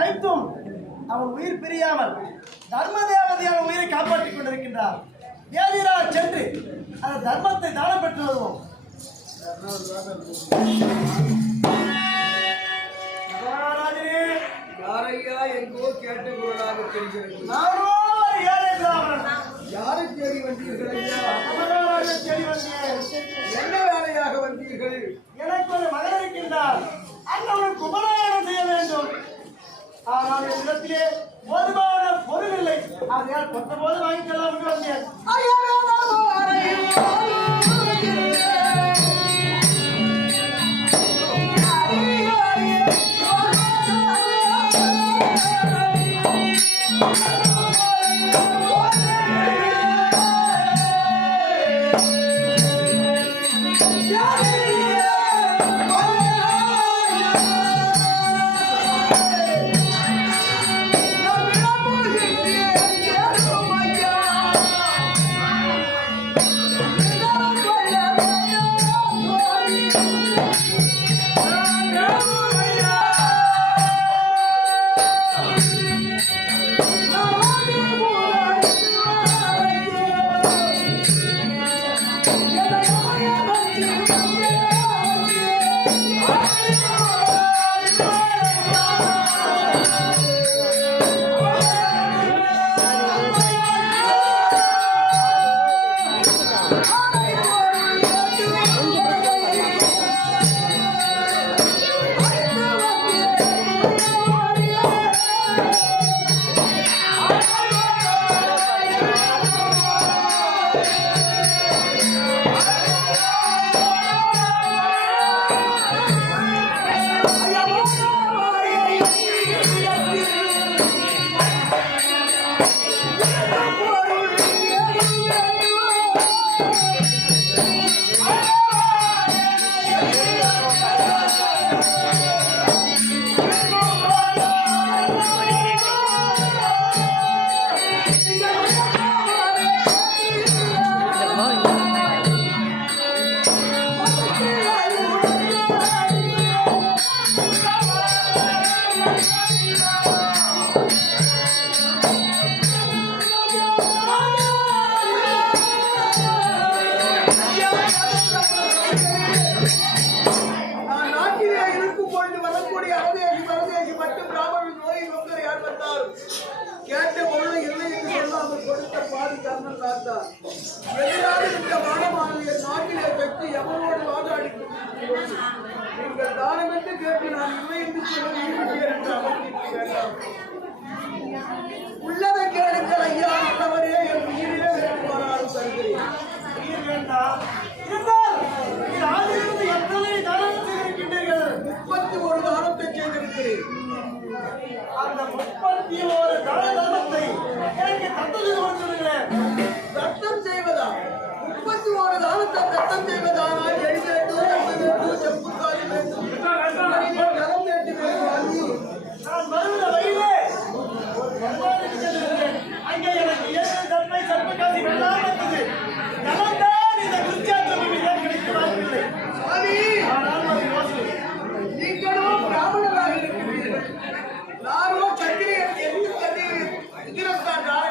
தைத்தும் அவன் உயிர் பிரியாமல் தர்ம தேவதையான உயிரை காப்பாற்றிக் கொண்டிருக்கின்றார். வேதிராஜ் சென்று அந்த தர்மத்தை தானம் பெற்று வருவோம். யாரையா எங்கோ கேட்ட குரலாக தெரிகிறது. யாரை தேடி வந்தீர்கள் ஐயா? தேடி வந்தேன். என்ன வேலையாக வந்தீர்கள்? எனக்கு ஒரு மகன் இருக்கின்றார். அண்ணன் குமராயணம் செய்ய வேண்டும். ஆனால் என்னிடத்திலே போதுமான பொருள் இல்லை. ஆகையால் கொத்த போது வாங்கிக்கலாம் என்று வந்தேன். கேட்ட பொருளை இல்லை என்று சொல்லாமல் கொடுத்த பாதி கர்ணன் காத்தார். எதிராக இந்த மானமானது நாட்டிலே பெற்று எவனோடு வாதாடி நீங்கள் தானம் என்று கேட்டு நான் இல்லை என்று சொல்ல விரும்புகிறேன் என்று அமைக்க வேண்டாம். உள்ளதை கேளுங்கள் ஐயா, நல்லவரே என் உயிரிலே வேண்டுமானாலும் தருகிறேன். உயிர் வேண்டாம். எத்தனை தானம் செய்திருக்கின்றீர்கள்? 31 தானத்தை செய்திருக்கிறேன். அந்த 31 தான தர்மத்தை எனக்கு தத்தது சொல்லுங்களேன். தத்தம் செய்வதா? 31 தானத்தை தத்தம் செய்வதானால் எழி வேண்டும், செப்புக்காரி வேண்டும், கரம் வேண்டி வேண்டும். நான் வருகிற வழியிலே ஒரு வருமானத்துக்கு சென்றிருக்கிறேன். அங்கே எனக்கு 7 தன்மை சர்ப்ப காசி வெள்ளாமல் இருந்தது. கலந்தான் இந்த குருச்சாத்திரம் கிடைக்க வாய்ப்பில்லை. ஆனால் ஒரு யோசனை. நீங்களும் பிராமணராக இருக்கிறீர்கள். நானோ சத்திரியன் என்று எதிர்த்தான் நாளை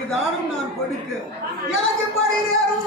அவருக்கு தானம் நான் கொடுக்க எனக்கு பரிகாரம்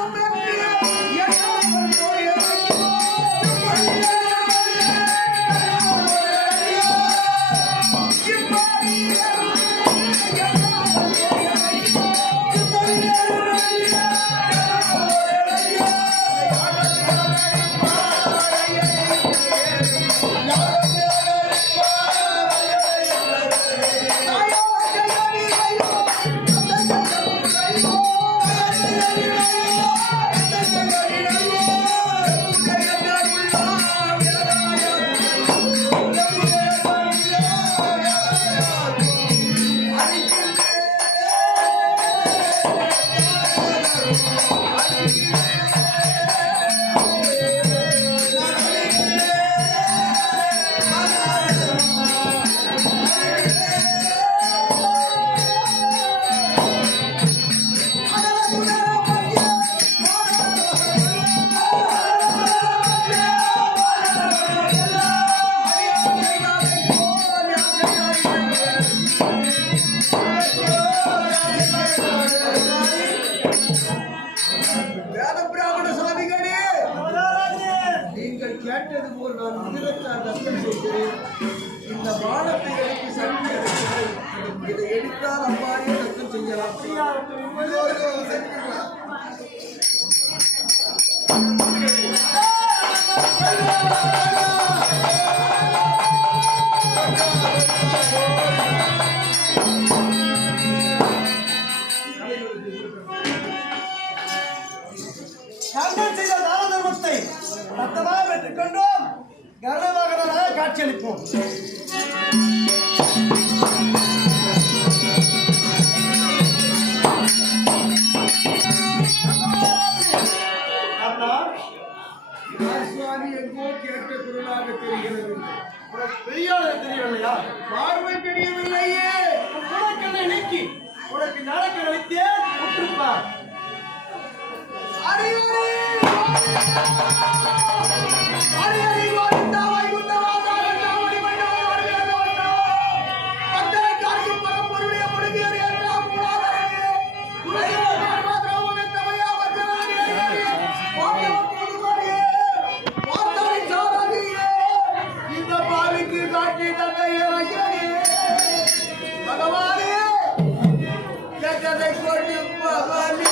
கேட்டது போல் நான் முதலத்தான் தர்மம் செய்கிறேன். இந்த பானத்தை எடுத்து சக்தி அடைக்கிறேன். இதை எடுத்தால் அவ்வாறே தர்மம் செய்யலாம். கண்ணன் செய்த தான தர்மத்தை மொத்தமாக பெற்றுக்கொண்டோம். கருணவாகனாக காட்சியளிப்போம். சுவாமி எங்கோ கேட்ட குரலாக தெரிகிறது. பெரியாளர் தெரியவில்லையா? பார்வை தெரியவில்லையே. உனக்கென்னை நீக்கி உனக்கு நாளைக்கு அளித்தே உற்றிருப்பார். இந்த பாவிக்கு காட்சி தந்தையே பகவானே கேட்டதை கொண்டு பகவானே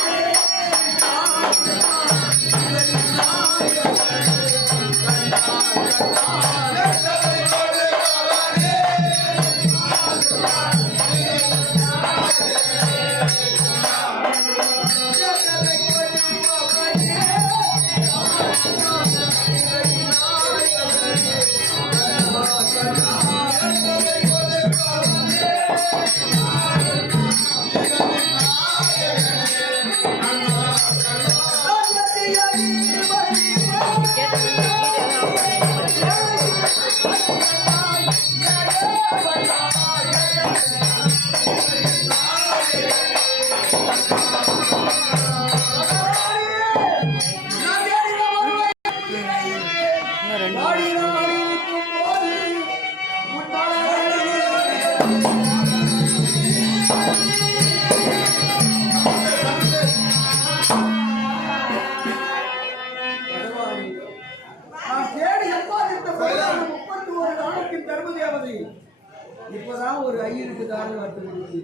இப்பதான் ஒரு ஐயருக்கு தாரம் காட்டுகிறது.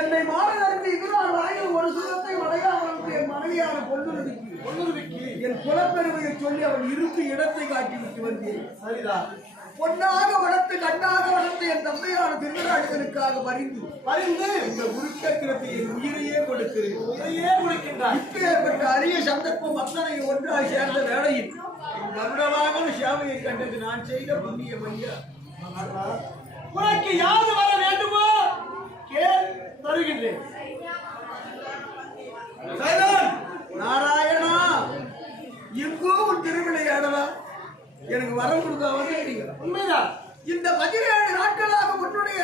என்னை மாநகருக்கு இதனால் வாயில் ஒரு சுகத்தை அடையாளம் என் மனைவியான பொன்னுருவிக்கு என் குலப்பெருமையை சொல்லி அவன் இருக்கு இடத்தை காட்டிவிட்டு வந்தேன். சரிதான். பொன்னாக வளர்த்து கண்ணாக வளர்த்து என் தந்தையான திருவிழாடுகளுக்காக பரிந்து இந்த குருச்சக்கரத்தை என் உயிரையே கொடுக்கிறேன். உயிரையே கொடுக்கின்றார். இப்பேற்பட்ட அரிய சந்தர்ப்பம் அத்தனை ஒன்றாக சேர்ந்த வேளையில் வருடமாக சியாமையை கண்டது நான் செய்த புண்ணியம் ஐயா. உனக்கு யாது வர வேண்டுமோ கேள், தருகின்றேன். நாராயணா, எங்கோ உன் திருவிளையாடலாம் எனக்கு வரம் கொடுக்க உண்மைதான். இந்த 17 நாட்களாக உன்னுடைய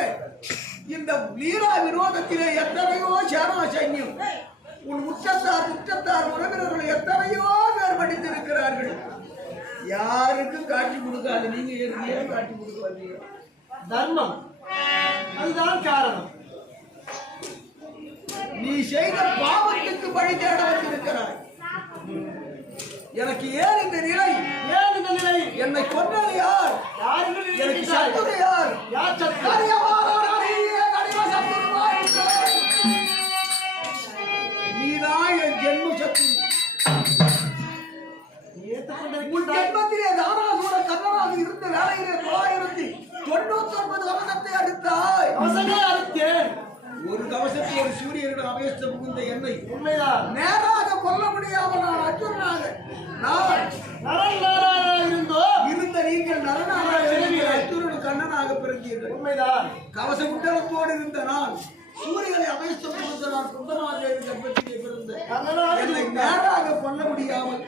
இந்த லீலா விரோதத்திலே எத்தனையோ சேனா சைன்யம் உன் உச்சத்தார் உறவினர்கள் எத்தனையோ பேர் படித்திருக்கிறார்கள். யாருக்கும் காட்சி கொடுக்காது. நீங்க ஏற்கனவே காட்சி கொடுக்க வந்தீங்க. தர்மம் அதுதான் காரணம். நீ செய்த பாவத்துக்கு வழி தேட வந்திருக்கிறாய். எனக்கு ஏன் இந்த நிலை? ஏன் இந்த நிலை? என்னை கொன்றது யார்? யார் என்று எனக்கு நினைக்கிறாய்? சத்துரு யார்? யார் சத்துரு? நீதான் என் ஜென்ம சத்துரு. நீ ஏற்றுக்கொண்டிருக்கிறாய். உன் ஜென்மத்திலே தாராசுர கர்ணனாக இருந்த வேலையிலே 999 கவசத்தை அடித்தாய். அவசரமே அறுத்தேன். ஒரு கவசத்தை ஒரு சூரியனிடம் அபேட்ச புகுந்த என்னை உண்மைதான். நேராக கொல்ல முடியாமல் நான் அர்ஜுனனாக நரநாராயணனாக இருந்தோம். இருந்த நீங்கள் நரனாக அர்ஜுனன் கண்ணனாக பிறந்தீர்கள். உண்மைதான். கவச குண்டலத்தோடு இருந்த நான் சூரியனை அபேட்ச புகுந்த நான் குந்தமாதேவி கர்ப்பத்திலே பிறந்த என்னை நேராக கொல்ல முடியாமல்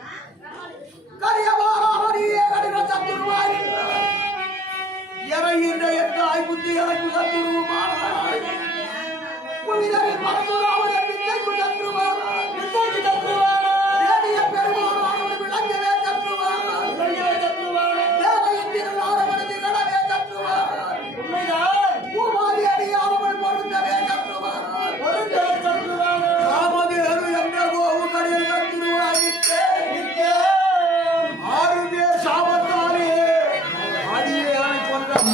இறையின்ற எந்த ஆய்வுத்தி எனக்கு சத்துருவானாய். புனிதரின் மனதுராமல் என் வித்தைக்கு சத்துருவானாய். வித்தைக்கு சத்துருவானாய். தேவிய பெருமானானவர் விளங்கவே சத்துருவானாய். விளங்கவே சத்துருவானாய். தேவையின் திருநாளவனது திகழவே சத்துருவானாய். உண்மைதான். பூமாரி அடியானவள் பொருந்தவே சத்துருவானாய். பொருந்தவே சத்துருவானாய். காமதேரு என்ற கோவுகளில் சத்துருவாயிற்றே. ஆறுதே சாபத்தாலே அடியானை கொன்றான்.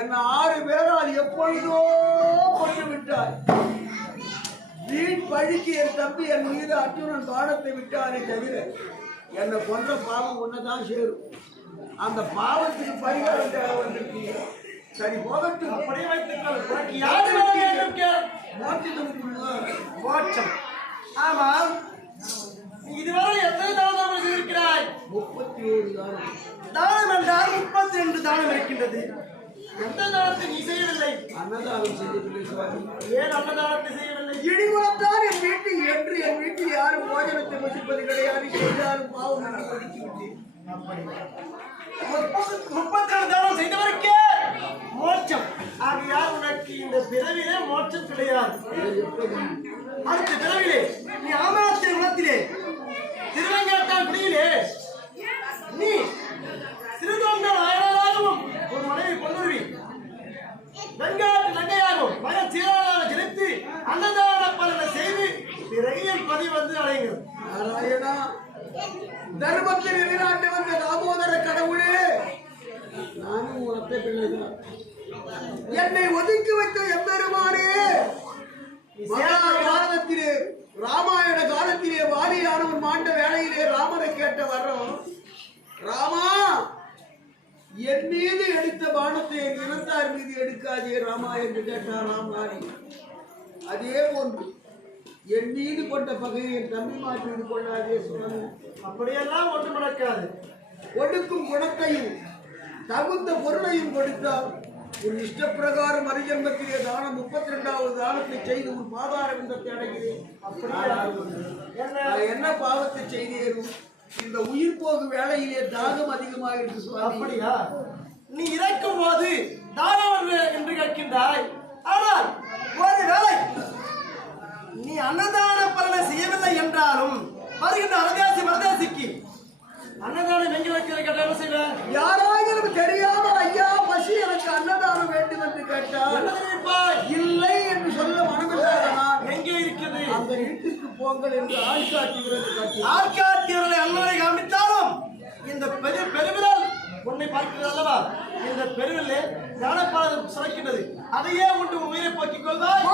என்னை 6 பேரால் எப்பொழுதோ கொண்டு விட்டாய். வீண் பழிக்கு என் தம்பி என் மீது அர்ஜுனன் பாடத்தை விட்டானே தவிர என்னை கொன்ற பாவம் ஒன்னதான் சேரும். அந்த பாவத்துக்கு பரிகாரம் தேவை வந்திருக்கீங்க. சரி போகட்டும். அப்படியே வைத்துக்கொள். உனக்கு யாரு வேணும் என்று கேள். மோட்சத்துக்கு மோட்சம். ஆமாம். நீ இதுவரை எத்தனை தானம் செய்திருக்கிறாய்? 31 தானம். தானம் என்றால் 32 தானம் இருக்கின்றது. எந்த தானத்தை நீ செய்யவில்லை? அன்னதானம் செய்யவில்லை சுவாமி. ஏன் அன்னதானத்தை செய்யவில்லை? இடிகுலத்தான் என் வீட்டில் என்று என் வீட்டில் யாரும் போஜனத்தை வசிப்பது கிடையாது. செய்தாலும் பாவம் என்று ஒதுக்கி விட்டேன். 32 தானம் செய்தவருக்கே மோட்சம். ஆகையால் உனக்கு இந்த பிறவிலே மோட்சம் கிடையாது. அடுத்த பிறவிலே நீ ஆமணத்தின் குலத்திலே திருவங்கேட்டான் குடியிலே நீ சிறுதொண்டர் ஆயனாகவும் ஒரு மனைவி கொண்டுருவி வெங்காட்டு நங்கையாகவும் மகன் சீராளாக ஜெனித்து அன்னதான பலனை செய்து பிறகு என் பதிவு வந்து அடைகிறது. நாராயணா, தர்மத்தில் நிலைநாட்டு வந்த தாமோதர கடவுளே, நானும் உனத்தை பிள்ளைதான். என்னை ஒதுக்கி வைத்த எம்பெருமானே, மகாபாரதத்திலே ராமாயண காலத்திலே வாலியானவன் மாண்ட வேளையிலே ராமனை கேட்ட வர்றோம். ராமா, என் மீது எடுத்த பானத்தை என் இனத்தார் மீது எடுக்காதே ராமா என்று கேட்டார் ராமாரி. அதே போன்று என் மீது கொண்ட பகையை என் தம்பிமார் மீது கொள்ளாதே சுவாமி. அப்படியெல்லாம் ஒன்றும் நடக்காது. கொடுக்கும் குணத்தையும் தகுந்த பொருளையும் கொடுத்தால் ஒரு இஷ்டப்பிரகாரம் மறுஜன்மத்திலே தானம் 32வது தானத்தை செய்து ஒரு பாதார விந்தத்தை அடைகிறேன். நான் என்ன பாவத்தை செய்தேனும் இந்த உயிர் போகு வேளையிலே தாகம் அதிகமாக இருக்கு சுவாமி. அப்படியா? நீ இறக்கும் போது தானம் என்று கேட்கின்றாய். ஆனால் ஒரு வேளை நீ அன்னதான பலனை செய்யவில்லை என்றாலும் வருகின்ற அரதேசி மரதேசிக்கு அன்னதானம் எங்க வைக்கிற கேட்ட என்ன செய்வேன்? யாராயிரம் தெரியாமல் ஐயா பசி எனக்கு அன்னதானம் வேண்டும் என்று கேட்டால் இல்லை என்று சொல்ல மனமில்லாதனா எங்கே இருக்கிறது? அந்த வீட்டுக்கு போங்கள் என்று ஆள்காட்டுகிறது. ஆள்காட்டியவர்களை அன்னரை காமித்தாலும் இந்த பெருவிரல் உன்னை பார்க்கிறது அல்லவா? இந்த பெருவிலே ஞானப்பாலம் சுரக்கின்றது. அதையே உண்டு உயிரை போக்கிக் கொள்வாய்.